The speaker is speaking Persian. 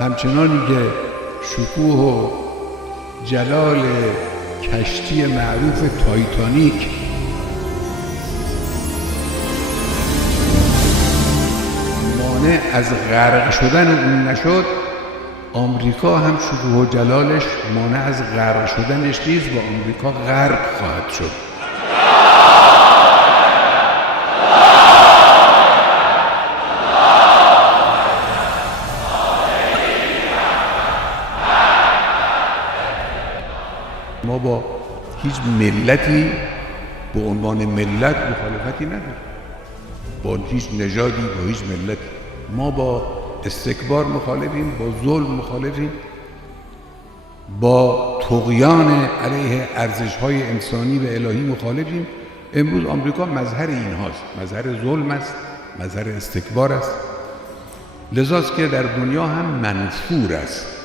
همچنانی که شکوه و جلال کشتی معروف تایتانیک مانع از غرق شدن اون نشد، آمریکا هم شکوه و جلالش مانع از غرق شدنش نیست و آمریکا غرق خواهد شد. ما با هیچ ملتی به عنوان ملت مخالفتی نداریم، با هیچ نژادی، با هیچ ملتی. ما با استکبار مخالفیم، با ظلم مخالفیم، با طغیان علیه ارزش‌های انسانی و الهی مخالفیم. امروز آمریکا مظهر اینهاست، مظهر ظلم است، مظهر استکبار است، لذاست که در دنیا هم منفور است.